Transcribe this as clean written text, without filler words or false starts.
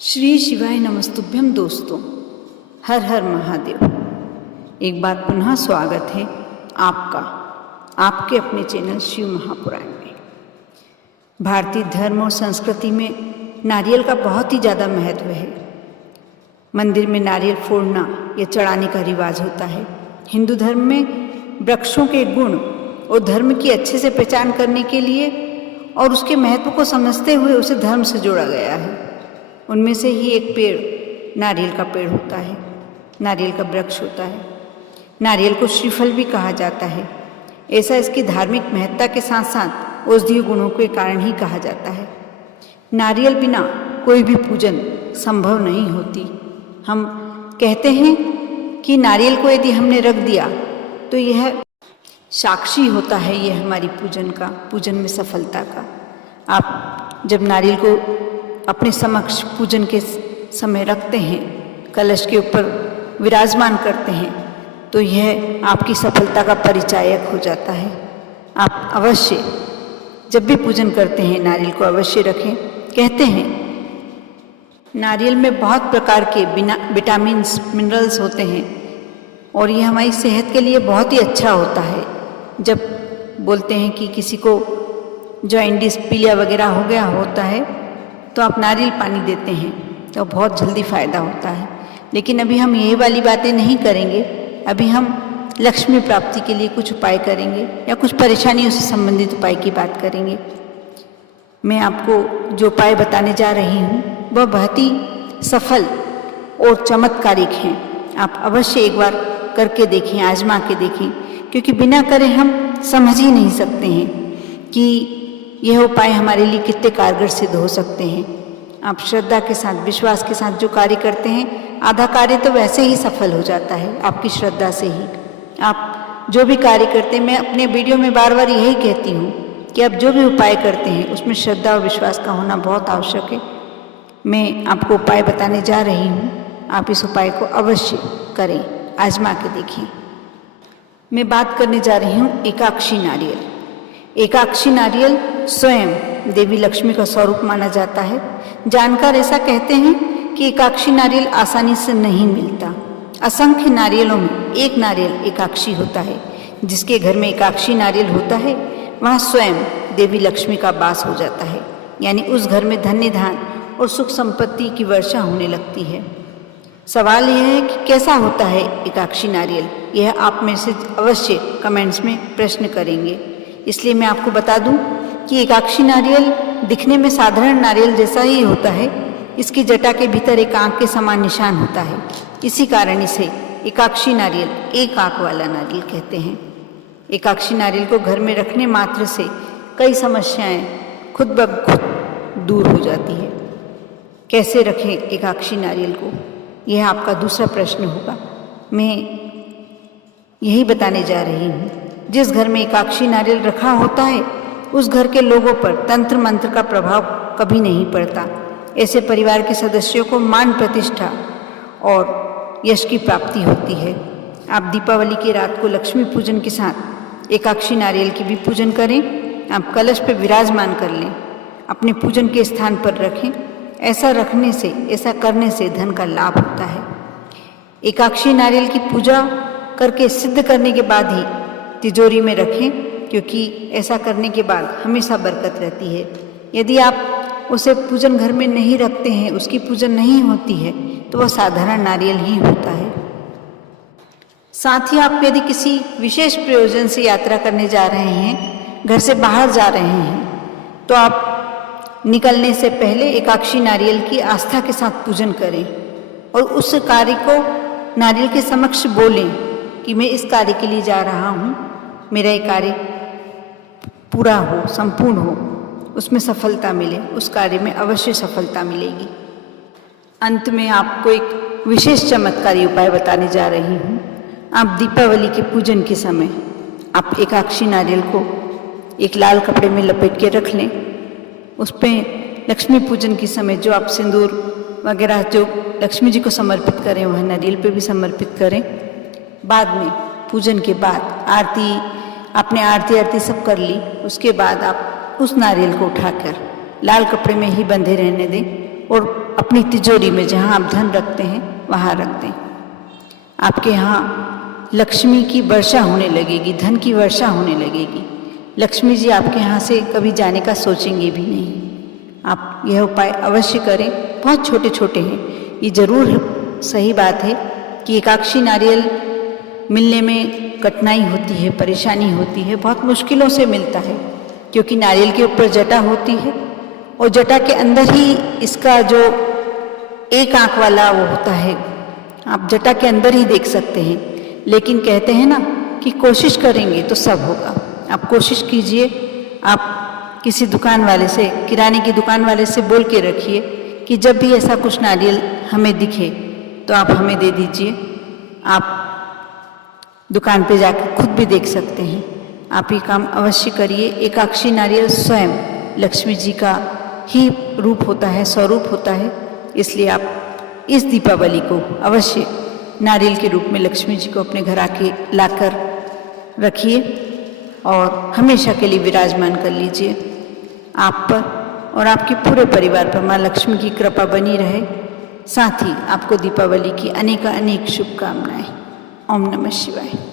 श्री शिवाय नमस्तुभ्यम दोस्तों, हर हर महादेव। एक बार पुनः स्वागत है आपका आपके अपने चैनल शिव महापुराण में। भारतीय धर्म और संस्कृति में नारियल का बहुत ही ज़्यादा महत्व है। मंदिर में नारियल फोड़ना या चढ़ाने का रिवाज होता है। हिंदू धर्म में वृक्षों के गुण और धर्म की अच्छे से पहचान करने के लिए और उसके महत्व को समझते हुए उसे धर्म से जोड़ा गया है। उनमें से ही एक पेड़ नारियल का पेड़ होता है, नारियल का वृक्ष होता है। नारियल को श्रीफल भी कहा जाता है। ऐसा इसकी धार्मिक महत्ता के साथ साथ औषधीय गुणों के कारण ही कहा जाता है। नारियल बिना कोई भी पूजन संभव नहीं होती। हम कहते हैं कि नारियल को यदि हमने रख दिया तो यह साक्षी होता है, यह हमारी पूजन में सफलता का। आप जब नारियल को अपने समक्ष पूजन के समय रखते हैं, कलश के ऊपर विराजमान करते हैं, तो यह आपकी सफलता का परिचायक हो जाता है। आप अवश्य जब भी पूजन करते हैं नारियल को अवश्य रखें। कहते हैं नारियल में बहुत प्रकार के विटामिन्स मिनरल्स होते हैं और ये हमारी सेहत के लिए बहुत ही अच्छा होता है। जब बोलते हैं कि किसी को जॉइंटिस पीलिया वगैरह हो गया होता है तो आप नारियल पानी देते हैं तो बहुत जल्दी फ़ायदा होता है। लेकिन अभी हम यही वाली बातें नहीं करेंगे। अभी हम लक्ष्मी प्राप्ति के लिए कुछ उपाय करेंगे या कुछ परेशानियों से संबंधित उपाय की बात करेंगे। मैं आपको जो उपाय बताने जा रही हूँ वह बहुत ही सफल और चमत्कारिक हैं। आप अवश्य एक बार करके देखें, आजमा के देखें, क्योंकि बिना करे हम समझ ही नहीं सकते हैं कि यह उपाय हमारे लिए कितने कारगर सिद्ध हो सकते हैं। आप श्रद्धा के साथ, विश्वास के साथ जो कार्य करते हैं, आधा कार्य तो वैसे ही सफल हो जाता है आपकी श्रद्धा से ही। आप जो भी कार्य करते हैं, मैं अपने वीडियो में बार बार यही कहती हूँ कि आप जो भी उपाय करते हैं उसमें श्रद्धा और विश्वास का होना बहुत आवश्यक है। मैं आपको उपाय बताने जा रही हूँ, आप इस उपाय को अवश्य करें, आजमा के देखिए। मैं बात करने जा रही हूँ एकाक्षी नारियल। एकाक्षी नारियल स्वयं देवी लक्ष्मी का स्वरूप माना जाता है। जानकार ऐसा कहते हैं कि एकाक्षी नारियल आसानी से नहीं मिलता। असंख्य नारियलों में एक नारियल एकाक्षी होता है। जिसके घर में एकाक्षी नारियल होता है वहाँ स्वयं देवी लक्ष्मी का वास हो जाता है, यानी उस घर में धन्य धान और सुख संपत्ति की वर्षा होने लगती है। सवाल यह है कि कैसा होता है एकाक्षी नारियल, यह आप में से अवश्य कमेंट्स में प्रश्न करेंगे। इसलिए मैं आपको बता दूं कि एकाक्षी नारियल दिखने में साधारण नारियल जैसा ही होता है। इसकी जटा के भीतर एक आंख के समान निशान होता है। इसी कारण इसे एकाक्षी नारियल, एक आंख वाला नारियल कहते हैं। एकाक्षी नारियल को घर में रखने मात्र से कई समस्याएं खुद ब खुद दूर हो जाती है। कैसे रखें एकाक्षी नारियल को, यह आपका दूसरा प्रश्न होगा। मैं यही बताने जा रही हूँ। जिस घर में एकाक्षी नारियल रखा होता है उस घर के लोगों पर तंत्र मंत्र का प्रभाव कभी नहीं पड़ता। ऐसे परिवार के सदस्यों को मान प्रतिष्ठा और यश की प्राप्ति होती है। आप दीपावली की रात को लक्ष्मी पूजन के साथ एकाक्षी नारियल की भी पूजन करें। आप कलश पर विराजमान कर लें, अपने पूजन के स्थान पर रखें। ऐसा करने से धन का लाभ होता है। एकाक्षी नारियल की पूजा करके सिद्ध करने के बाद ही तिजोरी में रखें, क्योंकि ऐसा करने के बाद हमेशा बरकत रहती है। यदि आप उसे पूजन घर में नहीं रखते हैं, उसकी पूजन नहीं होती है, तो वह साधारण नारियल ही होता है। साथ ही आप यदि किसी विशेष प्रयोजन से यात्रा करने जा रहे हैं, घर से बाहर जा रहे हैं, तो आप निकलने से पहले एकाक्षी नारियल की आस्था के साथ पूजन करें और उस कार्य को नारियल के समक्ष बोलें कि मैं इस कार्य के लिए जा रहा हूँ, मेरा ये कार्य पूरा हो, संपूर्ण हो, उसमें सफलता मिले, उस कार्य में अवश्य सफलता मिलेगी। अंत में आपको एक विशेष चमत्कारी उपाय बताने जा रही हूँ। आप दीपावली के पूजन के समय आप एकाक्षी नारियल को एक लाल कपड़े में लपेट के रख लें। उस पर लक्ष्मी पूजन के समय जो आप सिंदूर वगैरह जो लक्ष्मी जी को समर्पित करें वह नारियल पे भी समर्पित करें। बाद में पूजन के बाद आपने आरती सब कर ली, उसके बाद आप उस नारियल को उठाकर लाल कपड़े में ही बंधे रहने दें और अपनी तिजोरी में जहाँ आप धन रखते हैं वहाँ रख दें। आपके यहाँ लक्ष्मी की वर्षा होने लगेगी, धन की वर्षा होने लगेगी। लक्ष्मी जी आपके यहाँ से कभी जाने का सोचेंगे भी नहीं। आप यह उपाय अवश्य करें। बहुत छोटे छोटे हैं, ये जरूर सही बात है कि एकाक्षी नारियल मिलने में कठिनाई होती है, परेशानी होती है, बहुत मुश्किलों से मिलता है, क्योंकि नारियल के ऊपर जटा होती है और जटा के अंदर ही इसका जो एक आंख वाला वो होता है, आप जटा के अंदर ही देख सकते हैं। लेकिन कहते हैं ना कि कोशिश करेंगे तो सब होगा। आप कोशिश कीजिए, आप किसी दुकान वाले से, किराने की दुकान वाले से बोल के रखिए कि जब भी ऐसा कुछ नारियल हमें दिखे तो आप हमें दे दीजिए। आप दुकान पे जाकर खुद भी देख सकते हैं। आप ये काम अवश्य करिए। एकाक्षी नारियल स्वयं लक्ष्मी जी का ही रूप होता है, स्वरूप होता है, इसलिए आप इस दीपावली को अवश्य नारियल के रूप में लक्ष्मी जी को अपने घर आके लाकर रखिए और हमेशा के लिए विराजमान कर लीजिए। आप पर और आपके पूरे परिवार पर माँ लक्ष्मी की कृपा बनी रहे। साथ ही आपको दीपावली की अनेक शुभकामनाएं। ओम नमः शिवाय।